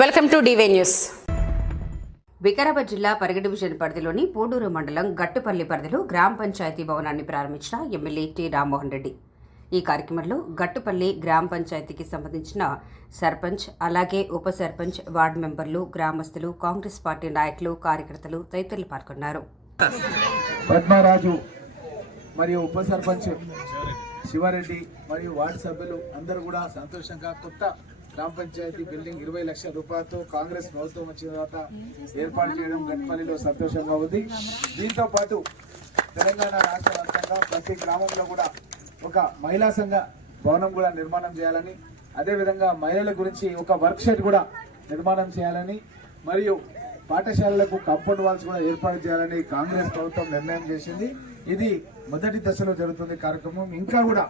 Welcome to DY news. Vikarabad జిల్లా Parigi division పరిధిలోని పూడూరు మండలం గట్టుపల్లి పరిధిలో గ్రామ పంచాయతీ భవనాన్ని ప్రారంభించిన ఎమ్మెల్యే టి రామ్మోహన్ రెడ్డి. ఈ కార్యక్రమంలో గట్టుపల్లి గ్రామ పంచాయతీకి సంబంధించిన సర్పంచ్, అలాగే ఉప సర్పంచ్, వార్డు మెంబర్లు, గ్రామస్తులు, కాంగ్రెస్ పార్టీ నాయకులు, కార్యకర్తలు తదితరులు పాల్గొన్నారు. పద్మరాజు మరియు ఉప సర్పంచ్ శివారెడ్డి మరియు వార్డు సభ్యులు అందరూ కూడా సంతోషంగా కొత్త గ్రామ పంచాయతీ బిల్డింగ్ 20 లక్షల రూపాయలతో కాంగ్రెస్ ప్రభుత్వం వచ్చిన తర్వాత ఏర్పాటు చేయడం గట్పల్లిలో సంతోషంగా ఉంది. దీంతో పాటు తెలంగాణ రాష్ట్ర వ్యాప్తంగా ప్రతి గ్రామంలో కూడా ఒక మహిళా సంఘ భవనం కూడా నిర్మాణం చేయాలని, అదేవిధంగా మహిళల గురించి ఒక వర్క్ షాప్ కూడా నిర్మాణం చేయాలని, మరియు పాఠశాలలకు కాంపౌండ్ వాల్స్ కూడా ఏర్పాటు చేయాలని కాంగ్రెస్ ప్రభుత్వం నిర్ణయం చేసింది. ఇది మొదటి దశలో జరుగుతుంది కార్యక్రమం. ఇంకా కూడా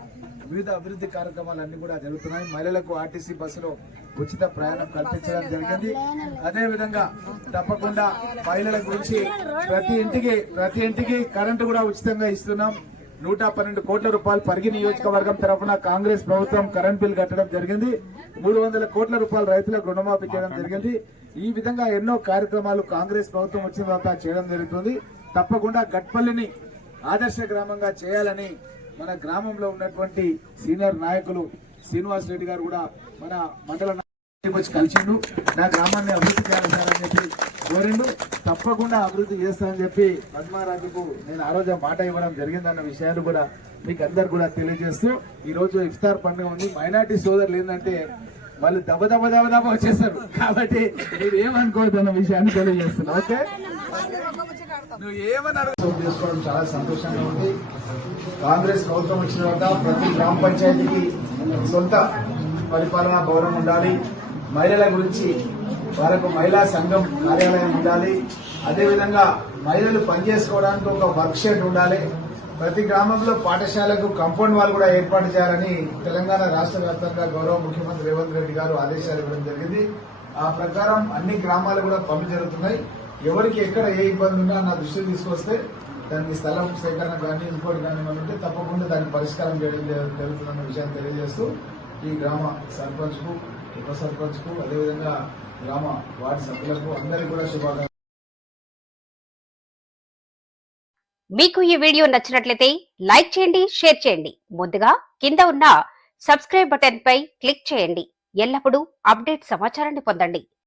వివిధ అభివృద్ధి కార్యక్రమాలన్నీ కూడా జరుగుతున్నాయి. మహిళలకు ఆర్టీసీ బస్సులో ఉచిత ప్రయాణం కల్పించడం జరిగింది. అదేవిధంగా తప్పకుండా మహిళల గురించి ప్రతి ఇంటికి కరెంటు కూడా ఉచితంగా ఇస్తున్నాం. 112 కోట్ల రూపాయలు పరిగి నియోజకవర్గం తరఫున కాంగ్రెస్ ప్రభుత్వం కరెంట్ బిల్ కట్టడం జరిగింది. 300 కోట్ల రూపాయలు రైతులకు రుణమాఫీ చేయడం జరిగింది. ఈ విధంగా ఎన్నో కార్యక్రమాలు కాంగ్రెస్ ప్రభుత్వం వచ్చిన తర్వాత చేయడం జరుగుతుంది. తప్పకుండా గట్పల్లిని ఆదర్శ గ్రామంగా చేయాలని మన గ్రామంలో ఉన్నటువంటి సీనియర్ నాయకులు శ్రీనివాస్ రెడ్డి గారు కూడా మన మండల వచ్చి కలిసిండు. నా గ్రామాన్ని అభివృద్ధి చేయాలని చెప్పి కోరిండు. తప్పకుండా అభివృద్ధి చేస్తానని చెప్పి పద్మారాజుకు నేను ఆ రోజు మాట ఇవ్వడం జరిగిందన్న విషయాలు కూడా మీకు అందరు కూడా తెలియజేస్తూ, ఈ రోజు ఇఫ్తార్ పండుగ ఉంది. మైనార్టీ సోదరులు ఏంటంటే వాళ్ళు దెబ్బ వచ్చేస్తారు, కాబట్టి మీరు ఏమనుకోవద్దు అన్న విషయాన్ని తెలియజేస్తున్నా. ఓకే, నువ్వు ఏమని చేసుకోవడం చాలా సంతోషంగా ఉంది. కాంగ్రెస్ ప్రభుత్వం వచ్చిన తర్వాత ప్రతి గ్రామ పంచాయతీకి సొంత పరిపాలనా భవనం ఉండాలి. మహిళల గురించి వారికి మహిళా సంఘం కార్యాలయం ఉండాలి. అదేవిధంగా మహిళలు పనిచేసుకోవడానికి ఒక వర్క్ షెడ్ ఉండాలి. ప్రతి గ్రామంలో పాఠశాలకు కాంపౌండ్ వాల్ కూడా ఏర్పాటు చేయాలని తెలంగాణ రాష్ట్ర వ్యాప్తంగా గౌరవ ముఖ్యమంత్రి రేవంత్ రెడ్డి గారు ఆదేశాలు ఇవ్వడం జరిగింది. ఆ ప్రకారం అన్ని గ్రామాలు కూడా పనులు జరుగుతున్నాయి. ఎవరికి ఎక్కడ ఏ ఇబ్బంది ఉన్నా నా దృష్టికి తీసుకొస్తే దానికి స్థలం సేకరణ కానీ ఇంకోటి కానీ ఉంటే తప్పకుండా దాన్ని పరిష్కారం చేయడం జరుగుతుందన్న విషయాన్ని తెలియజేస్తూ ఈ గ్రామ సర్పంచ్ కు, ఉప సర్పంచ్ కు, అదేవిధంగా గ్రామ వార్డు సభ్యులకు అందరికీ కూడా శుభాకాంక్షలు. మీకు ఈ వీడియో నచ్చినట్లయితే లైక్ చేయండి, షేర్ చేయండి. ముందుగా కింద ఉన్న సబ్స్క్రైబ్ బటన్ పై క్లిక్ చేయండి. ఎల్లప్పుడూ అప్డేట్ సమాచారాన్ని పొందండి.